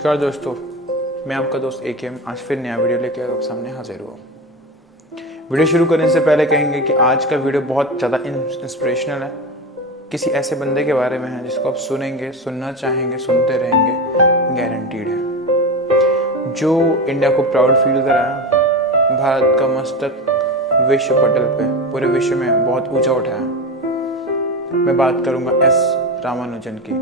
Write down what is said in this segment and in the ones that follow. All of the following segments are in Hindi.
नमस्कार दोस्तों, मैं आपका दोस्त AKM आज फिर नया वीडियो लेकर आप सामने हाजिर हुआ। वीडियो शुरू करने से पहले कहेंगे कि आज का वीडियो बहुत ज़्यादा इंस्पिरेशनल है। किसी ऐसे बंदे के बारे में है जिसको आप सुनेंगे, सुनना चाहेंगे, सुनते रहेंगे, गारंटीड है। जो इंडिया को प्राउड फील कराया, भारत का मस्तक विश्व पटल पे पूरे विश्व में बहुत ऊंचा उठाया। मैं बात करूंगा S रामानुजन की,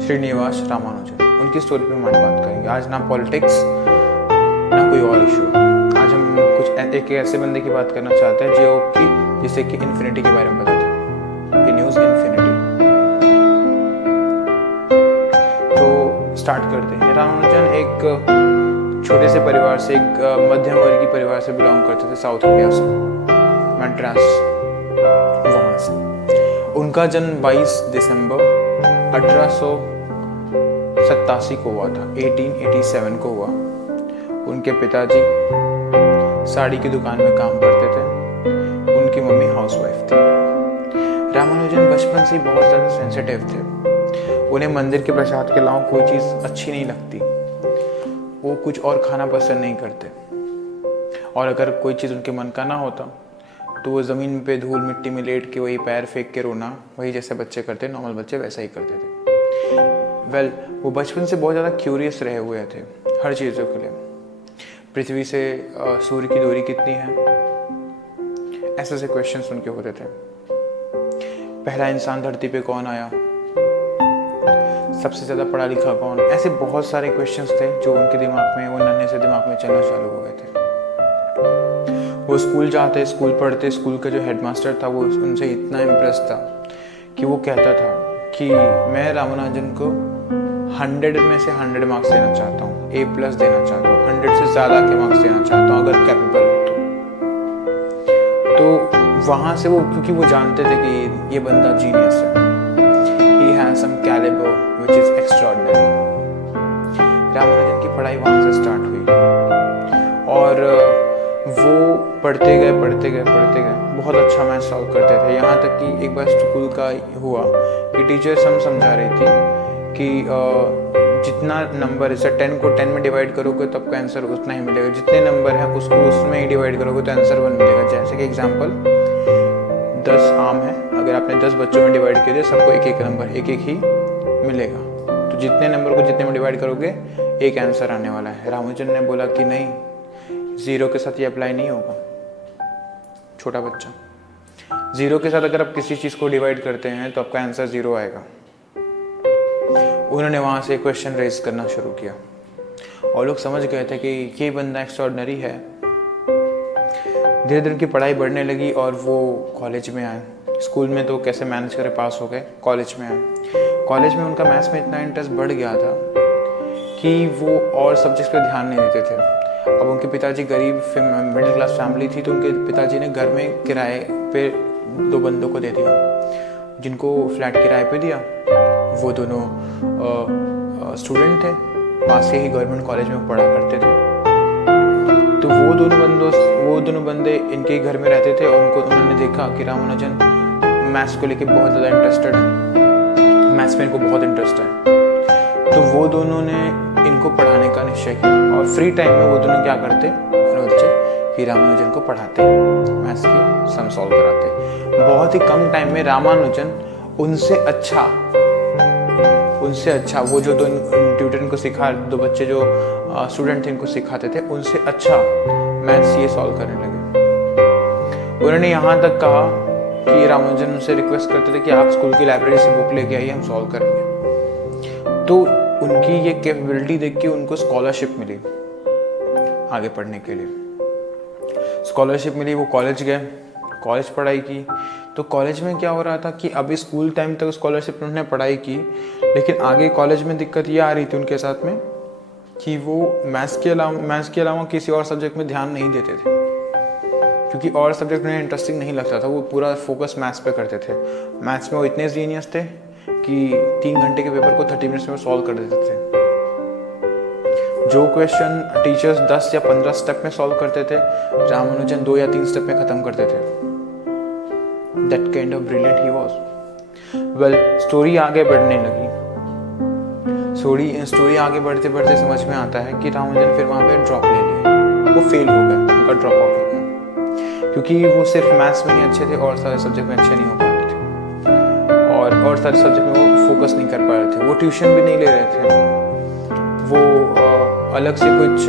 श्रीनिवास रामानुजन। उनकी स्टोरी पे हमारी बात करेंगे आज। ना पॉलिटिक्स ना कोई और इशू। आज हम कुछ एक ऐसे बंदे की बात करना चाहते हैं जिसे कि इन्फिनिटी के बारे में पता था। ये न्यूज़ इन्फिनिटी। तो स्टार्ट करते हैं। रामानुजन एक छोटे से परिवार से, एक मध्यम वर्गीय परिवार से बिलोंग करते थे, साउथ इंडिया से, मद्रास वहाँ से। उनका जन्म 22 दिसंबर 1887 को हुआ था, 1887 को हुआ। उनके पिताजी साड़ी की दुकान में काम करते थे, उनकी मम्मी हाउसवाइफ थी। रामानुजन बचपन से ही बहुत ज़्यादा सेंसिटिव थे। उन्हें मंदिर के प्रसाद के अलावा कोई चीज़ अच्छी नहीं लगती। वो कुछ और खाना पसंद नहीं करते, और अगर कोई चीज़ उनके मन का ना होता तो वो ज़मीन पे धूल मिट्टी में लेट के वही पैर फेंक के रोना, वही जैसे बच्चे करते, नॉर्मल बच्चे वैसा ही करते थे। वो बचपन से बहुत ज़्यादा क्यूरियस रहे हुए थे हर चीज़ों के लिए। पृथ्वी से सूर्य की दूरी कितनी है, ऐसे ऐसे क्वेश्चंस उनके होते थे। पहला इंसान धरती पे कौन आया, सबसे ज़्यादा पढ़ा लिखा कौन, ऐसे बहुत सारे क्वेश्चंस थे जो उनके दिमाग में, वो नन्हे से दिमाग में चलना चालू हो गए थे। वो स्कूल जाते, स्कूल पढ़ते, स्कूल का जो हेडमास्टर था वो उनसे इतना इम्प्रेस था कि वो कहता था कि मैं रामानुजन को 100 में से 100 मार्क्स देना चाहता हूँ, A+ देना चाहता हूँ, 100 से ज़्यादा के मार्क्स देना चाहता हूँ अगर कैपेबल हो तो। वहाँ से वो, क्योंकि वो जानते थे कि ये बंदा जीनियस है, he has some caliber which is extraordinary। Ramanujan की पढ़ाई वहाँ से स्टार्ट हुई और वो पढ़ते गए, बहुत अच्छा मैथ सॉल्व करते थे। यहाँ तक कि एक बार स्कूल का हुआ कि टीचर्स हम समझा रही थी कि जितना नंबर, जैसे 10 को 10 में डिवाइड करोगे तो आपका आंसर उतना ही मिलेगा, जितने नंबर हैं उसको उसमें ही डिवाइड करोगे तो आंसर 1 मिलेगा। जैसे कि एग्जाम्पल 10 आम है, अगर आपने 10 बच्चों में डिवाइड किया सबको एक एक नंबर, एक एक ही मिलेगा। तो जितने नंबर को जितने में डिवाइड करोगे एक आंसर आने वाला है। रामानुजन ने बोला कि नहीं, 0 के साथ ये अप्लाई नहीं होगा। छोटा बच्चा, 0 के साथ अगर आप किसी चीज़ को डिवाइड करते हैं तो आपका आंसर 0 आएगा। उन्होंने वहाँ से क्वेश्चन रेज करना शुरू किया और लोग समझ गए थे कि ये बंदा एक्स्ट्राऑर्डिनरी है। धीरे धीरे उनकी पढ़ाई बढ़ने लगी और वो कॉलेज में आए। स्कूल में तो कैसे मैनेज करे पास हो गए, कॉलेज में आए। कॉलेज में उनका मैथ्स में इतना इंटरेस्ट बढ़ गया था कि वो और सब्जेक्ट्स पर ध्यान नहीं देते थे। अब उनके पिताजी गरीब मिडिल क्लास फैमिली थी, तो उनके पिताजी ने घर में किराए पे 2 बंदों को दे दिया, जिनको फ्लैट किराए पे दिया। वो दोनों स्टूडेंट थे, पास के ही गवर्नमेंट कॉलेज में पढ़ा करते थे। तो वो दोनों बंदे इनके घर में रहते थे और उन्होंने देखा कि रामानुजन मैथ्स को लेके बहुत ज़्यादा इंटरेस्टेड है, मैथ्स में इनको बहुत इंटरेस्ट है। तो वो दोनों ने इनको पढ़ाने का निश्चय किया और फ्री टाइम में वो दोनों क्या करते, कि रामानुजन को पढ़ाते, मैथ्स की सम सॉल्व कराते। बहुत ही कम टाइम में रामानुजन उनसे अच्छा वो जो 2 ट्यूटर इनको सिखा, 2 बच्चे जो स्टूडेंट थे इनको सिखाते थे, उनसे अच्छा मैथ्स ये सॉल्व करने लगे। उन्होंने यहाँ तक कहा कि रामानुजन उनसे रिक्वेस्ट करते थे कि आप स्कूल की लाइब्रेरी से बुक लेके आइए, हम सॉल्व करेंगे। तो उनकी ये कैपेबिलिटी देख के उनको स्कॉलरशिप मिली आगे पढ़ने के लिए। स्कॉलरशिप मिली, वो कॉलेज गए, कॉलेज पढ़ाई की। तो कॉलेज में क्या हो रहा था कि अभी स्कूल टाइम तक स्कॉलरशिप उन्होंने पढ़ाई की, लेकिन आगे कॉलेज में दिक्कत ये आ रही थी उनके साथ में कि वो मैथ्स के अलावा किसी और सब्जेक्ट में ध्यान नहीं देते थे, क्योंकि और सब्जेक्ट उन्हें इंटरेस्टिंग नहीं लगता था। वो पूरा फोकस मैथ्स पे करते थे। मैथ्स में वो इतने जीनियस थे कि 3 घंटे के पेपर को 30 मिनट्स में सॉल्व कर देते थे। जो क्वेश्चन टीचर्स 10 या 15 स्टेप में सॉल्व करते थे, रामानुजन 2 या 3 स्टेप में खत्म करते थे। That kind of brilliant he was। Story आगे बढ़ने लगी। स्टोरी आगे बढ़ते बढ़ते समझ में आता है कि रामानुजन फिर वहाँ पे ड्रॉप ले लिए, वो फेल हो गए, उनका ड्रॉप आउट हो गया, क्योंकि वो सिर्फ मैथ्स में ही अच्छे थे और सारे सब्जेक्ट में अच्छे नहीं हो पा रहे थे, और सारे सब्जेक्ट में वो फोकस नहीं कर पा रहे थे, वो ट्यूशन भी नहीं ले रहे थे, वो अलग से कुछ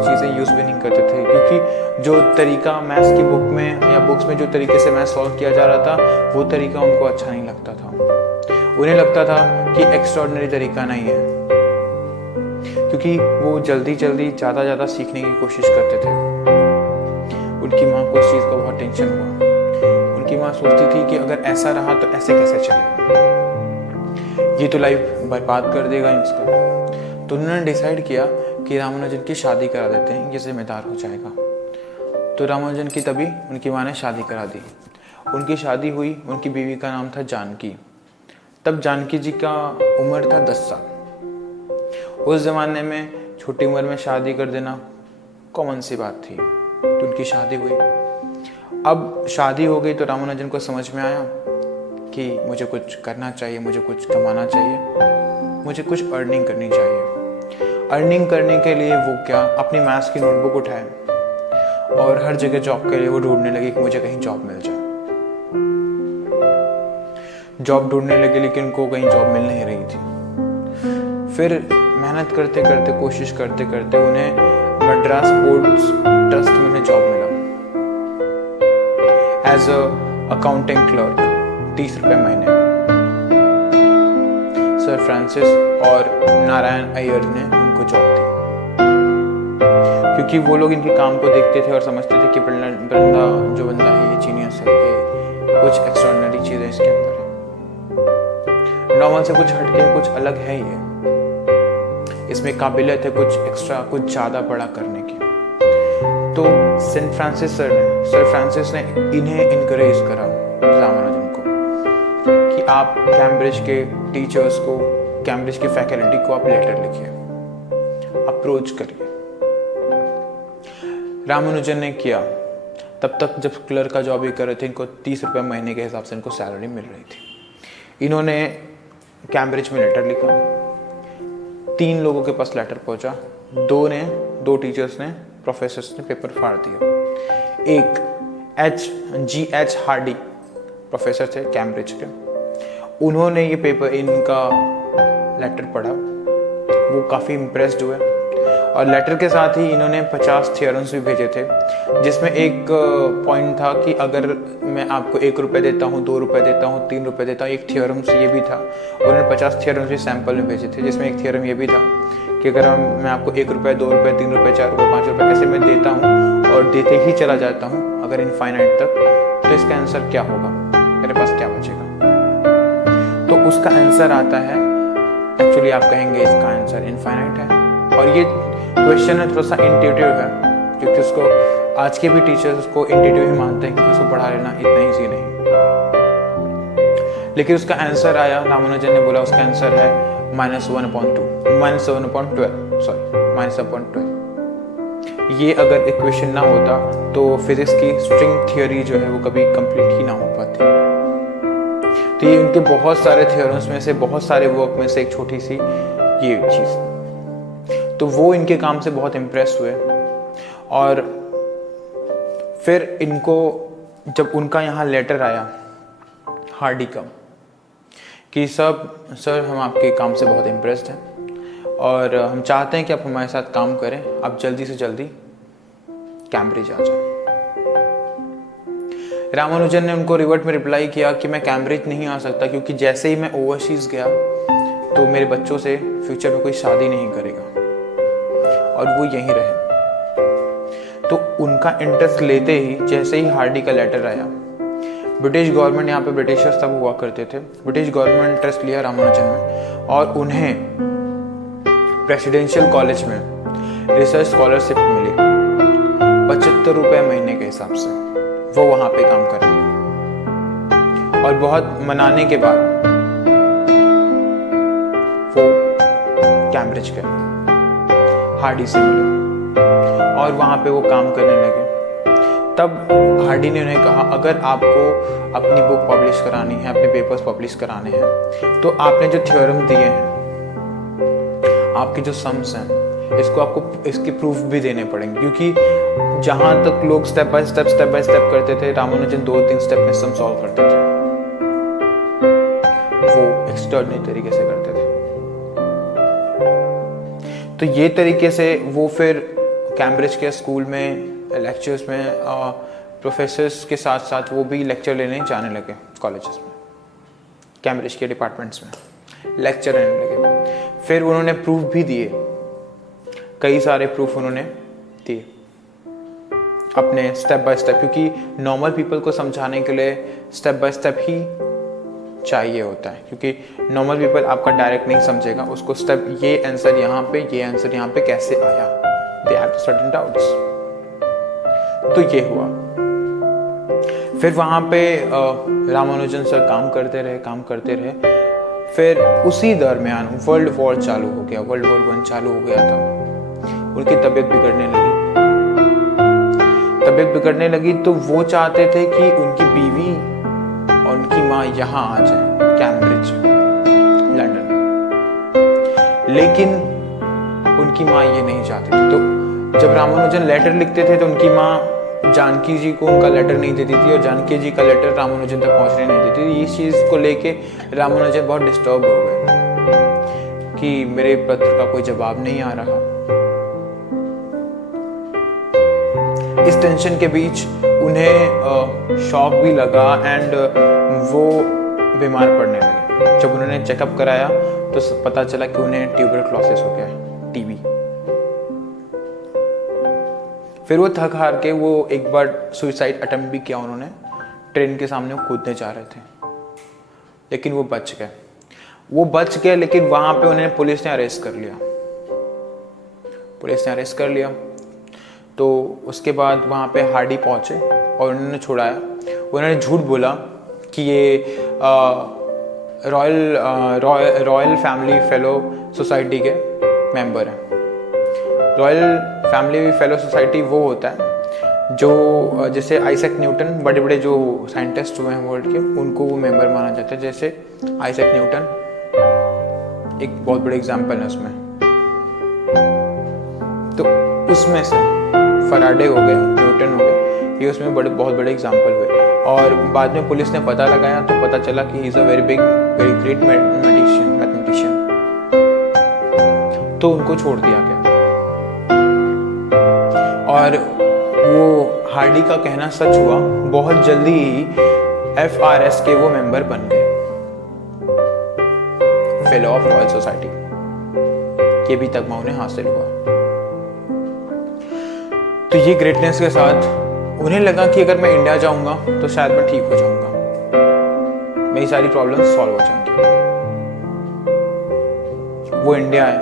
चीज़ें यूज़ भी नहीं करते थे, क्योंकि जो तरीका मैथ्स की बुक में या बुक्स में जो तरीके से मैथ्स सॉल्व किया जा रहा था वो तरीका उनको अच्छा नहीं लगता था। उन्हें लगता था कि एक्स्ट्राऑर्डिनरी तरीका नहीं है, क्योंकि वो जल्दी ज़्यादा सीखने की कोशिश करते थे। उनकी माँ को इस चीज़ का बहुत टेंशन हुआ। उनकी माँ सोचती थी कि अगर ऐसा रहा तो ऐसे कैसे चलेगा, ये तो लाइफ बर्बाद कर देगा इसका। तो उन्होंने डिसाइड किया कि रामानुजन की शादी करा देते हैं, ये जिम्मेदार हो जाएगा। तो रामानुजन की तभी उनकी माँ ने शादी करा दी। उनकी शादी हुई, उनकी बीवी का नाम था जानकी। तब जानकी जी का उम्र था 10 साल। उस ज़माने में छोटी उम्र में शादी कर देना कॉमन सी बात थी। तो उनकी शादी हुई। अब शादी हो गई तो रामानुजन को समझ में आया कि मुझे कुछ करना चाहिए, मुझे कुछ कमाना चाहिए, मुझे कुछ अर्निंग करनी चाहिए। अर्निंग करने के लिए वो क्या, अपनी मैथ्स की नोटबुक उठाए और हर जगह जॉब के लिए वो ढूंढने लगे कि मुझे कहीं जॉब मिल जाए। जॉब ढूंढने लगे लेकिन उनको कहीं जॉब मिल नहीं रही थी। फिर मेहनत करते करते, कोशिश करते करते उन्हें मद्रास पोर्ट्स ट्रस्ट में उन्हें जॉब मिला एज अ अकाउंटिंग क्लर्क, 30 रुपये महीने। सर फ्रांसिस और नारायण अय्यर ने उनको जॉब दी, क्योंकि वो लोग इनके काम को देखते थे और समझते थे कि बंदा जो बंदा है ये जीनियस है, ये कुछ एक्स्ट्राऑर्डिनरी चीज़ है इसके अंदर है, नॉर्मल से कुछ हटके कुछ अलग है, ये इसमें काबिलियत है कुछ एक्स्ट्रा, कुछ ज़्यादा बड़ा करने की। तो सर फ्रांसिस ने इन्हें इनकरेज करा रामानुजन को कि आप कैम्ब्रिज के टीचर्स को, कैम्ब्रिज की फैकल्टी को आप लेटर लिखिए, अप्रोच करिए। रामानुजन ने किया। तब तक जब क्लर्क का जॉब ही कर रहे थे, इनको 30 रुपये महीने के हिसाब से इनको सैलरी मिल रही थी। इन्होंने कैम्ब्रिज में लेटर लिखा। 3 लोगों के पास लेटर पहुंचा। 2 टीचर्स ने, प्रोफेसर्स ने पेपर फाड़ दिया। एक G.H. हार्डी प्रोफेसर थे कैम्ब्रिज के, उन्होंने ये पेपर, इनका लेटर पढ़ा, वो काफ़ी इम्प्रेस्ड हुए और लेटर के साथ ही इन्होंने 50 थियोरम्स भी भेजे थे, जिसमें एक पॉइंट था कि अगर मैं आपको 1 रुपये देता हूँ, 2 रुपये देता हूँ, 3 रुपये देता हूँ, एक थियोरम्स ये भी था। उन्होंने 50 थियोरम्स भी सैम्पल में भेजे थे, जिसमें एक थियोरम ये भी था कि अगर मैं आपको 1 रुपये, 2 रुपये, 3 रुपये, 4 रुपये, 5 रुपये ऐसे में देता हूँ और देते ही चला जाता हूँ अगर इनफाइनाइट तक, तो इसका आंसर क्या होगा, मेरे पास क्या बचेगा। तो उसका आंसर आता है, एक्चुअली आप कहेंगे इसका आंसर इनफाइनाइट है। और ये क्वेश्चन है थोड़ा सा इंट्यूटिव है, क्योंकि उसको आज के भी टीचर्स उसको इंट्यूटिव ही मानते हैं कि उसको पढ़ा लेना इतना ईजी नहीं। लेकिन उसका आंसर आया, रामानुजन ने बोला उसका आंसर है -1/12। ये अगर इक्वेशन ना होता तो फिजिक्स की स्ट्रिंग थियोरी जो है वो कभी कंप्लीट ही ना हो पाती। तो ये उनके बहुत सारे थियोरम्स में से, बहुत सारे वर्क में से एक छोटी सी ये चीज़। तो वो इनके काम से बहुत इम्प्रेस हुए और फिर इनको जब उनका यहाँ लेटर आया हार्डी का कि सर हम आपके काम से बहुत इम्प्रेस्ड हैं और हम चाहते हैं कि आप हमारे साथ काम करें, आप जल्दी से जल्दी कैम्ब्रिज आ जाएं। रामानुजन ने उनको रिवर्ट में रिप्लाई किया कि मैं कैम्ब्रिज नहीं आ सकता, क्योंकि जैसे ही मैं ओवरसीज गया तो मेरे बच्चों से फ्यूचर में कोई शादी नहीं करेगा और वो यहीं रहे। तो उनका इंटरेस्ट लेते ही, जैसे ही हार्डी का लेटर आया, ब्रिटिश गवर्नमेंट, यहाँ पे ब्रिटिशर्स तब हुआ करते थे, ब्रिटिश गवर्नमेंट ने इंटरेस्ट लिया रामानुजन में और उन्हें प्रेसिडेंशियल कॉलेज में रिसर्च स्कॉलरशिप मिली 75 रुपये महीने के हिसाब से। वो वहाँ पे काम कर रहे हैं और बहुत मनाने के बाद वो कैम्ब्रिज गए, हार्डी से मिले और वहाँ पे वो काम करने लगे। तब हार्डी ने उन्हें कहा, अगर आपको अपनी बुक पब्लिश करानी है, अपने पेपर्स पब्लिश कराने हैं, तो आपने जो थ्योरम दिए हैं आपके जो सम्स हैं इसको आपको इसके प्रूफ भी देने पड़ेंगे, क्योंकि जहाँ तक लोग स्टेप बाय स्टेप करते थे, रामानुजन 2-3 स्टेप में सम सॉल्व करते थे। वो एक्सट्राऑर्डिनरी तरीके से करते थे। तो ये तरीके से वो फिर कैम्ब्रिज के स्कूल में लेक्चर्स में प्रोफेसर्स के साथ साथ वो भी लेक्चर लेने जाने लगे कॉलेजेस में, कैम्ब्रिज के डिपार्टमेंट्स में लेक्चर लेने लगे। फिर उन्होंने प्रूफ भी दिए, कई सारे प्रूफ उन्होंने दिए अपने स्टेप बाय स्टेप, क्योंकि नॉर्मल पीपल को समझाने के लिए स्टेप बाय स्टेप ही चाहिए होता है, क्योंकि नॉर्मल पीपल आपका डायरेक्ट नहीं समझेगा, उसको स्टेप ये आंसर यहाँ पे, ये आंसर यहाँ पे कैसे आया, दे हैव सर्टेन डाउट्स। तो ये हुआ। फिर वहाँ पे रामानुजन सर काम करते रहे। फिर उसी दरमियान वर्ल्ड वॉर चालू हो गया, वर्ल्ड वॉर 1 चालू हो गया था। उनकी तबीयत बिगड़ने लगी तो वो चाहते थे कि उनकी बीवी और उनकी माँ यहाँ आ जाए कैम्ब्रिज, लंदन, लेकिन उनकी माँ ये नहीं चाहती थी। तो जब रामानुजन लेटर लिखते थे तो उनकी माँ जानकी जी को उनका लेटर नहीं देती थी और जानकी जी का लेटर रामानुजन तक पहुंचने नहीं देती थी। इस चीज को लेके रामानुजन बहुत डिस्टर्ब हो गए कि मेरे पत्र का कोई जवाब नहीं आ रहा। इस टेंशन के बीच उन्हें शॉक भी लगा एंड वो बीमार पड़ने लगे। जब उन्होंने चेकअप कराया तो पता चला कि उन्हें ट्यूबरक्लोसिस हो गया है, टीबी। फिर वो थक हार के वो एक बार सुसाइड अटेम्प्ट भी किया उन्होंने, ट्रेन के सामने कूदने जा रहे थे, लेकिन वो बच गए। लेकिन वहां पे उन्हें पुलिस ने अरेस्ट कर लिया। तो उसके बाद वहाँ पे हार्डी पहुँचे और उन्होंने छुड़ाया। उन्होंने झूठ बोला कि ये रॉयल फैमिली फेलो सोसाइटी के मेंबर हैं। रॉयल फैमिली फेलो सोसाइटी वो होता है जो जैसे आइजैक न्यूटन, बड़े बड़े जो साइंटिस्ट हुए हैं वर्ल्ड के, उनको वो मेंबर माना जाता है। जैसे आइजैक न्यूटन एक बहुत बड़े एग्जाम्पल है उसमें। तो उसमें से फराडे हो गए, न्यूटन हो गए, ये उसमें बहुत बड़े एग्जाम्पल हुए। और बाद में पुलिस ने पता लगाया तो पता चला कि he is a very great mathematician. तो उनको छोड़ दिया गया और वो हार्डी का कहना सच हुआ। बहुत जल्दी ही FRS के वो मेंबर बन गए, फेलो ऑफ रॉयल सोसाइटी। ये भी तगमा उन्हें हासिल हुआ। तो ये ग्रेटनेस के साथ उन्हें लगा कि अगर मैं इंडिया जाऊंगा तो शायद मैं ठीक हो जाऊंगा, मेरी सारी प्रॉब्लम्स सॉल्व हो जाएंगी। वो इंडिया आए,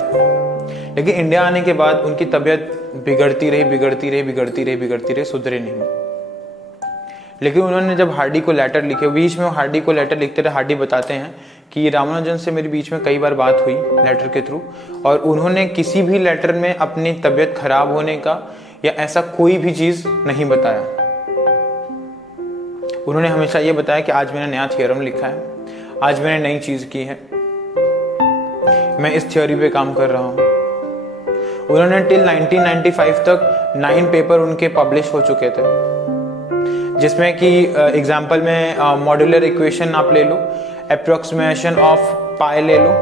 लेकिन इंडिया आने के बाद उनकी तबीयत बिगड़ती रही, सुधरे नहीं। लेकिन उन्होंने जब हार्डी को लेटर लिखे, बीच में हार्डी को लेटर लिखते रहे। हार्डी बताते हैं कि रामानुजन से मेरे बीच में कई बार बात हुई लेटर के थ्रू, और उन्होंने किसी भी लेटर में अपनी तबीयत खराब होने का या ऐसा कोई भी चीज नहीं बताया। उन्होंने हमेशा ये बताया कि आज मैंने नया थ्योरम लिखा है, आज मैंने नई चीज की है, मैं इस थ्योरी पे काम कर रहा हूं। उन्होंने टिल 1995 तक 9 पेपर उनके पब्लिश हो चुके थे, जिसमें कि एग्जाम्पल में मॉड्यूलर इक्वेशन आप ले लो, अप्रोक्सीमेशन ऑफ पाई ले लो,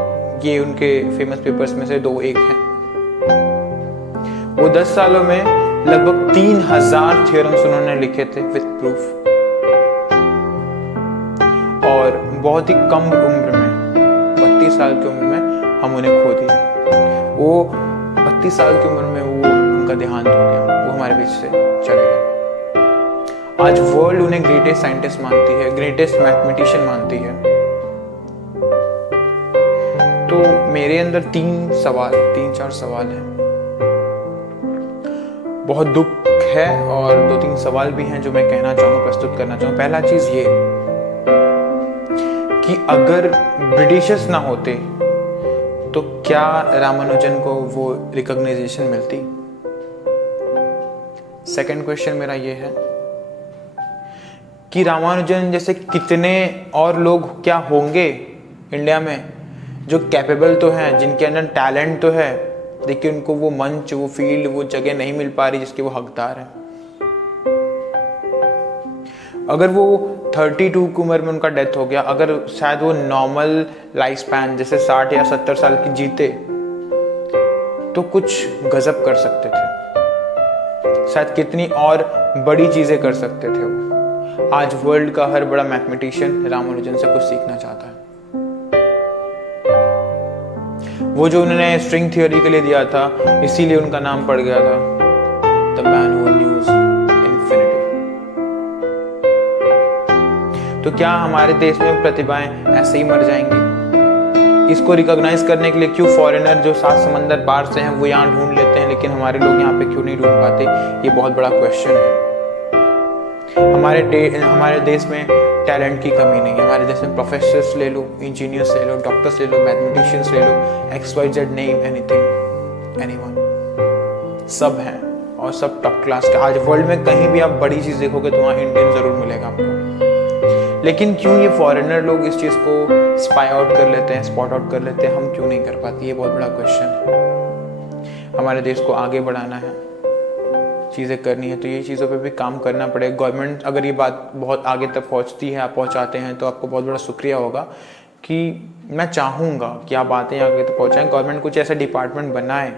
ये उनके फेमस पेपर्स में से 2-1 हैं। वो 10 सालों में लगभग 3000 थ्योरम्स उन्होंने लिखे थे विद प्रूफ, और बहुत ही कम उम्र में, 32 साल की उम्र में हम उन्हें खो दिए। वो 32 साल की उम्र में वो उनका देहांत हो गया, वो हमारे बीच से चले गए। आज वर्ल्ड उन्हें ग्रेटेस्ट साइंटिस्ट मानती है, ग्रेटेस्ट मैथमेटिशियन मानती है। तो मेरे अंदर 3-4 सवाल हैं, बहुत दुख है, और 2-3 सवाल भी हैं जो मैं कहना चाहूँगा, प्रस्तुत करना चाहूँगा। पहला चीज ये कि अगर ब्रिटिशर्स ना होते तो क्या रामानुजन को वो रिकॉग्नाइजेशन मिलती? सेकंड क्वेश्चन मेरा ये है कि रामानुजन जैसे कितने और लोग क्या होंगे इंडिया में जो कैपेबल तो हैं, जिनके अंदर टैलेंट तो है, लेकिन उनको वो मंच, वो फील्ड, वो जगह नहीं मिल पा रही जिसके वो हकदार हैं। अगर वो 32 की उम्र में उनका डेथ हो गया, अगर शायद वो नॉर्मल लाइफ स्पैन जैसे 60 या 70 साल की जीते तो कुछ गजब कर सकते थे, शायद कितनी और बड़ी चीजें कर सकते थे वो। आज वर्ल्ड का हर बड़ा मैथमेटिशियन रामानुजन से कुछ सीखना चाहता है। वो जो उन्होंने स्ट्रिंग थियोरी के लिए दिया था, इसीलिए उनका नाम पड़ गया था the man who news infinity. तो क्या हमारे देश में प्रतिभाएं ऐसे ही मर जाएंगी? इसको रिकॉग्नाइज करने के लिए क्यों फॉरेनर जो 7 समंदर पार से हैं वो यहाँ ढूंढ लेते हैं, लेकिन हमारे लोग यहाँ पे क्यों नहीं ढूंढ पाते? ये बहुत बड़ा क्वेश्चन है। हमारे देश में टैलेंट की कमी नहीं है। हमारे देश में प्रोफेसर्स ले लो, इंजीनियर्स ले लो, डॉक्टर्स ले लो, मैथमेटिशियंस ले लो, XYZ नेम एनीथिंग, एनीवन, सब हैं और सब टॉप क्लास के। आज वर्ल्ड में कहीं भी आप बड़ी चीज देखोगे तो वहाँ इंडियन जरूर मिलेगा आपको। लेकिन क्यों ये फॉरेनर लोग इस चीज को स्पाई आउट कर लेते हैं, स्पॉट आउट कर लेते हैं, हम क्यों नहीं कर पाते? ये बहुत बड़ा क्वेश्चन है। हमारे देश को आगे बढ़ाना है, चीज़ें करनी है, तो ये चीज़ों पे भी काम करना पड़ेगा। गवर्नमेंट अगर ये बात बहुत आगे तक पहुंचती है, आप पहुंचाते हैं, तो आपको बहुत बड़ा शुक्रिया होगा। कि मैं चाहूँगा कि आप बातें आगे तक पहुँचाएं, गवर्नमेंट कुछ ऐसा डिपार्टमेंट बनाए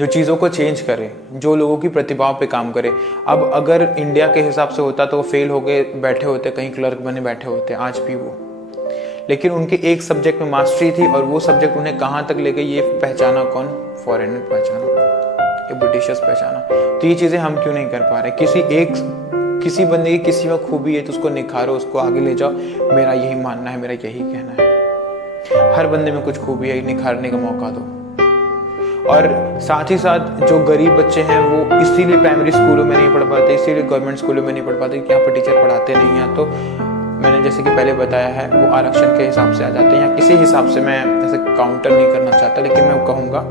जो चीज़ों को चेंज करे, जो लोगों की प्रतिभाओं पे काम करे। अब अगर इंडिया के हिसाब से होता तो वो फेल हो गए बैठे होते, कहीं क्लर्क बने बैठे होते आज भी वो। लेकिन उनके एक सब्जेक्ट में मास्टरी थी और वो सब्जेक्ट उन्हें कहाँ तक ले गई ये पहचाना कौन? फॉरेनर पहचाना, ये ब्रिटिशर्स पहचाना। तो ये चीज़ें हम क्यों नहीं कर पा रहे? किसी बंदे की किसी में खूबी है तो उसको निखारो, उसको आगे ले जाओ। मेरा यही मानना है, मेरा यही कहना है। हर बंदे में कुछ खूबी है, निखारने का मौका दो। और साथ ही साथ जो गरीब बच्चे हैं वो इसीलिए प्राइमरी स्कूलों में नहीं पढ़ पाते, इसीलिए गवर्नमेंट स्कूलों में नहीं पढ़ पाते क्योंकि यहाँ पर टीचर पढ़ाते नहीं हैं। तो मैंने जैसे कि पहले बताया है, वो आरक्षण के हिसाब से आ जाते हैं या किसी हिसाब से, मैं ऐसे काउंटर नहीं करना चाहता, लेकिन मैं कहूँगा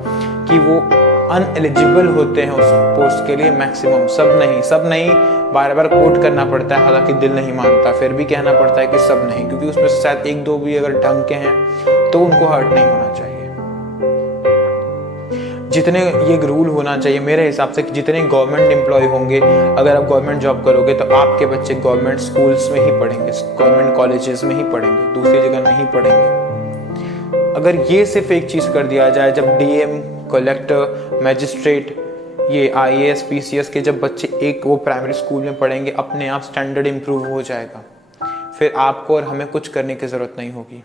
कि वो अनएलिजिबल होते हैं उस पोस्ट के लिए मैक्सिमम। सब नहीं बार बार कोट करना पड़ता है, हालांकि दिल नहीं मानता, फिर भी कहना पड़ता है कि सब नहीं, क्योंकि उसमें से शायद 1-2 भी अगर ढंग के हैं तो उनको हर्ट नहीं होना चाहिए। जितने ये रूल होना चाहिए मेरे हिसाब से कि जितने गवर्नमेंट एम्प्लॉय होंगे, अगर आप गवर्नमेंट जॉब करोगे तो आपके बच्चे गवर्नमेंट स्कूल्स में ही पढ़ेंगे, गवर्नमेंट कॉलेजेस में ही पढ़ेंगे, दूसरी जगह नहीं पढ़ेंगे। अगर ये सिर्फ एक चीज़ कर दिया जाए, जब DM, कलेक्टर, मैजिस्ट्रेट, ये IAS, PCS के जब बच्चे एक वो प्राइमरी स्कूल में पढ़ेंगे, अपने आप स्टैंडर्ड इम्प्रूव हो जाएगा। फिर आपको और हमें कुछ करने की ज़रूरत नहीं होगी।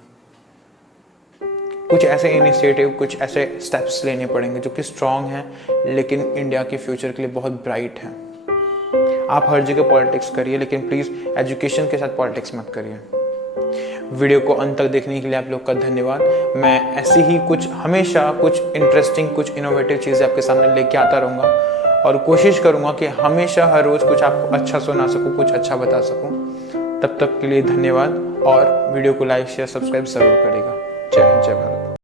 कुछ ऐसे इनिशिएटिव, कुछ ऐसे स्टेप्स लेने पड़ेंगे जो कि स्ट्रांग हैं लेकिन इंडिया के फ्यूचर के लिए बहुत ब्राइट हैं। आप हर जगह पॉलिटिक्स करिए, लेकिन प्लीज़ एजुकेशन के साथ पॉलिटिक्स मत करिए। वीडियो को अंत तक देखने के लिए आप लोग का धन्यवाद। मैं ऐसी ही हमेशा कुछ इंटरेस्टिंग, कुछ इनोवेटिव चीज़ें आपके सामने लेके आता रहूँगा और कोशिश करूँगा कि हमेशा हर रोज़ कुछ आपको अच्छा सुना सकूँ, कुछ अच्छा बता सकूँ। तब तक के लिए धन्यवाद और वीडियो को लाइक, शेयर, सब्सक्राइब ज़रूर करेगा। जय हिंद, जय भारत।